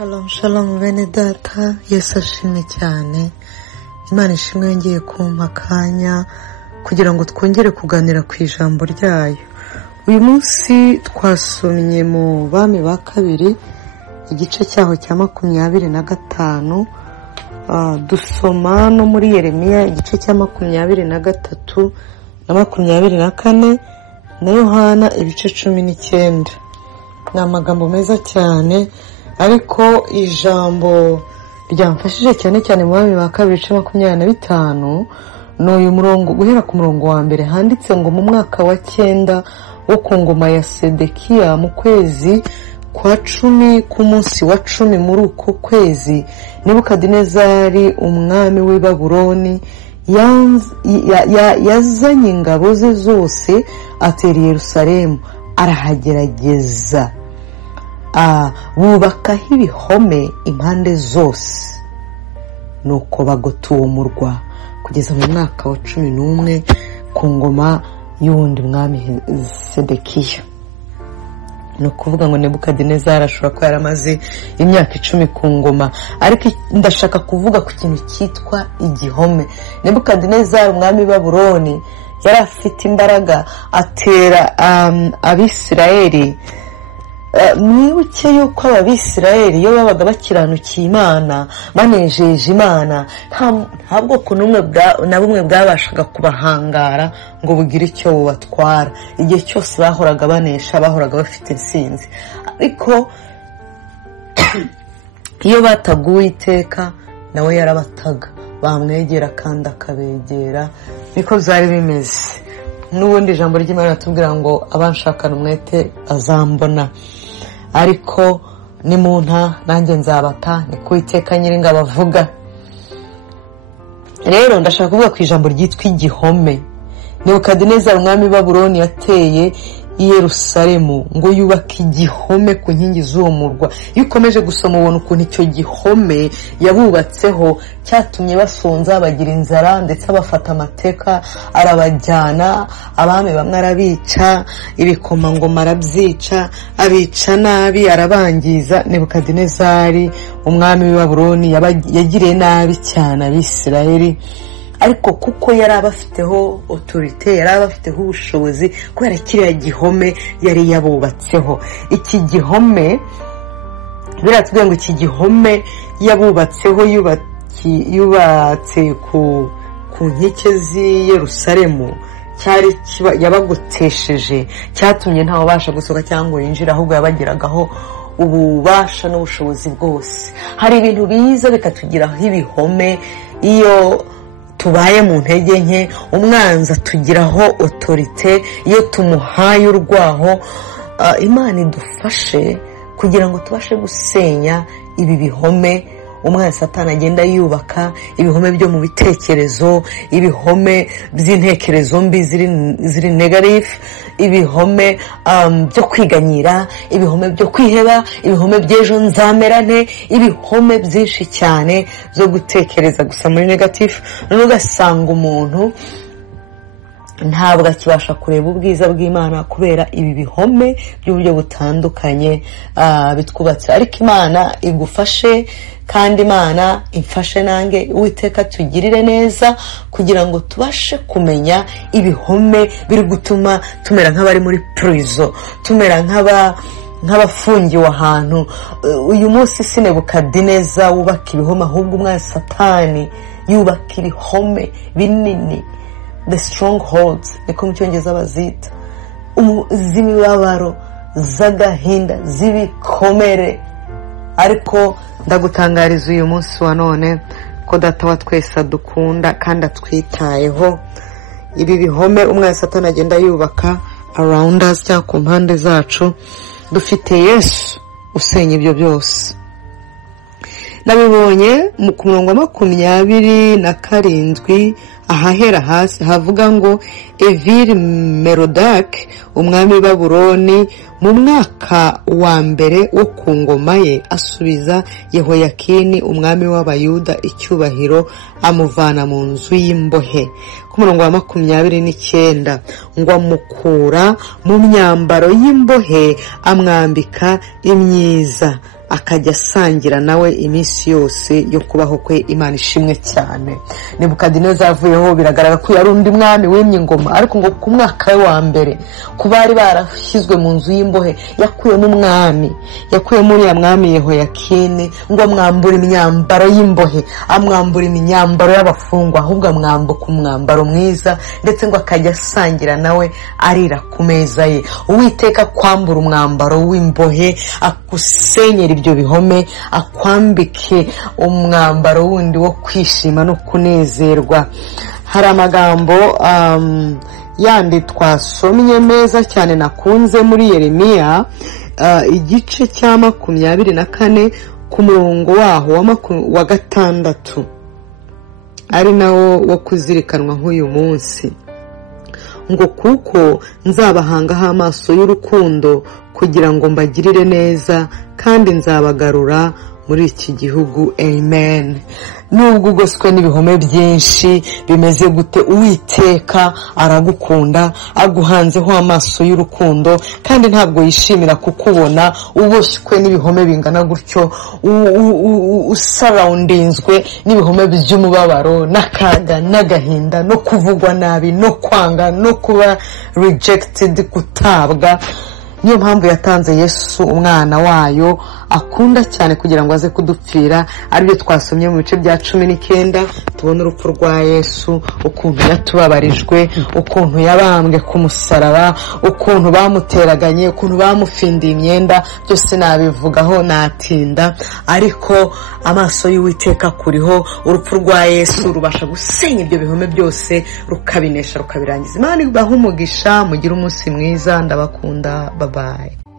Shalom shalom bene data, Yesu ashimwe cyane. Imana ishimwe yongeye kumpa akanya kugira ngo twongere kuganira ku ijambo ryayo. Uyu munsi twasomye mu Bami ba kabiri igice cyaho cya 25, dusoma no muri Yeremiya igice cya 23 na 24 na Yohana ibice 19. Ni amagambo meza cyane, ariko ijambo ryamfashije cyane cyane mu Bami ba kabiri ibice 25 no uyu murongo guhera ku murongo wa mbere handitse ngo mu mwaka wa 9 wo ku ngoma ya Sedekiya mu kwezi kwa 10 ku munsi wa 10 muri uko kwezi Nebukadinezari umwami w'i Babuloni yazanye ingabo ze zose atera Yerusalemu arahagerageza bubakaho ibihome impande zose, nuko bagota uwo murwa kugeza mu mwaka wa 11 ku ngoma y'uwundi mwami Sedekiya. Ni ukuvuga ngo Nebukadinezari ashobora kuba yaramaze imyaka 10 ku ngoma, ariko ndashaka kuvuga ku kintu cyitwa igihome. Nebukadinezari umwami w'Ababuloni yari afite imbaraga atera Abisirayeli. Mwibuke yuko Abisirayeli iyo babaga bakiranukiye Imana banejeje Imana, nta bwoko na bumwe bwabashaga kubahangara ngo bugire icyo bubatwara. Igihe cyose bahoraga banesha, bahoraga bafite intsinzi. Ariko iyo bataguye iteka nawe yarabataga, bamwegera kandi akabegera. Niko byari bimeze. N'ubundi ijambo ry'Imana ratubwira ngo abanshakana umwete azambona, ariko ni munta nanjye nzabata, ni ku iteka Nyiringabo avuga. Rero ndashaka kuvuga ku ijambo ryitwa igihome. Nebukadinezari umwami w'Ababuloni yateye i Yerusalemu ngo yubake igihome ku nkingi z'uwo murwa. Iyo ukomeje gusoma ubona ukuntu icyo gihome yabubatseho cyatumye basonza, bagira inzara, ndetse abafata amateka arabajyana. Abami bamwe arabica, ibikomangoma arabyica, abica nabi, arabangiza. Nebukadinezari umwami w'Ababuloni yagiriye nabi cyane Abisirayeli, ariko kuko yari abafiteho autorité, yari abafiteho ubushobozi, kubera kiriya gihome yari yabubatseho. Iki gihome biratubwira ngo iki gihome yabubatseho yubatse ku nkike z'i Yerusalemu, cyari yabagotesheje, cyatumye ntawe ubasha gusohoka cyangwa yinjira, ahubwo yabageragaho ububasha n'ubushobozi bwose. Hari ibintu biza bikatugiraho ibihome iyo tubaye mu ntege nke, umwanzi atugiraho autorité iyo tumuhaye urwaho. Imana idufashe kugira ngo tubashe gusenya ibi bihome umwana Satani agenda yubaka, ibihome byo mu bitekerezo, ibihome by'intekerezo mbi ziri negative, ibihome byo kwiganyira, ibihome byo kwiheba, ibihome by'ejo nzamerane, ibihome byinshi cyane byo gutekereza gusa muri negative. None ugasanga umuntu ntabwo akibasha kureba ubwiza bw'Imana kubera ibi bihome by'uburyo butandukanye bitwubatse. Ariko Imana igufashe kandi Imana imfashe nange, Uwiteka tugirire neza kugira ngo tubashe kumenya ibihome biri gutuma tumera nk'abari muri prison, tumera nk'abafungiwe ahantu. Uyu munsi si Nebukadineza wubaka ibihome, ahubwo umwana Satani yubaka ibihome binini, the strongholds niko mu Cyongereza bazita, z'imibabaro, z'agahinda, z'ibikomere. Ariko ndagutangariza uyu munsi wa none ko Data wa twese adukunda kandi atwitayeho. Ibi bihome umwana Satani agenda yubaka around us cyangwa ku mpande zacu, dufite Yesu usenya ibyo byose. Nabibonye ku murongo wa 27 ahahera hasi havuga ngo Evil Merodak umwami w'Ababuloni mu mwaka wa mbere wo ku ngoma ye asubiza Yehoyakini umwami w'Abayuda icyubahiro, amuvana mu nzu y'imbohe. Ku murongo wa 29 ngo amukura mu myambaro y'imbohe amwambika imyiza, akajya asangira nawe iminsi yose yo kubaho kwe. Imana ishimwe cyane. Nebukadineza yavuyeho biragaragara ko yari undi mwami wimye ingoma, ariko ngo ku mwaka we wa mbere ku bari barashyizwe mu nzu y'imbohe yakuyemo umwami, yakuyemo uriya mwami Yehoyakini ngo amwambura imyambaro y'imbohe, amwambura imyambaro y'abafungwa, ahubwo amwambuka umwambaro mwiza, ndetse ngo akajya asangira nawe arira ku meza ye. Uwiteka kwambura umwambaro w'imbohe, akusenyera ibyo bihome, akwambike umwambaro wundi wo kwishima no kunezerwa. Hari amagambo yandi twasomye meza cyane nakunze muri Yeremiya igice cya 24 ku murongo waho wa 6, ari nawo wo kuzirikanwa nk'uyu munsi, ngo kuko nzabahangaho amaso y'urukundo kugira ngo mbagirire neza kandi nzabagarura muri iki gihugu. Amen. Nubwo ugoswe n'ibihome byinshi bimeze gute, Uwiteka aragukunda, aguhanzeho amaso y'urukundo, kandi ntabwo yishimira kukubona uboshywe n'ibihome bingana gutyo, usarawundinzwe n'ibihome by'umubabaro n'akaga n'agahinda no kuvugwa nabi no kwanga no kuba rejected, kutabwa. Niyo mpamvu yatanze Yesu umwana wayo akunda cyane kugira ngo aze kudupfira. Aribyo twasomye mu bice bya 19, tubona urupfu rwa Yesu, ukuntu yatubabarijwe, ukuntu yabambwe ku musaraba, ukuntu bamuteraganye, ukuntu bamufindiye imyenda. Byose nabivugaho natinda, ariko amaso y'Uwiteka kuriho. Urupfu rwa Yesu rubasha gusenya ibyo bihome byose, rukabinesha, rukabirangiza. Imana ibahe umugisha, mugire umunsi mwiza, ndabakunda. Bye bye.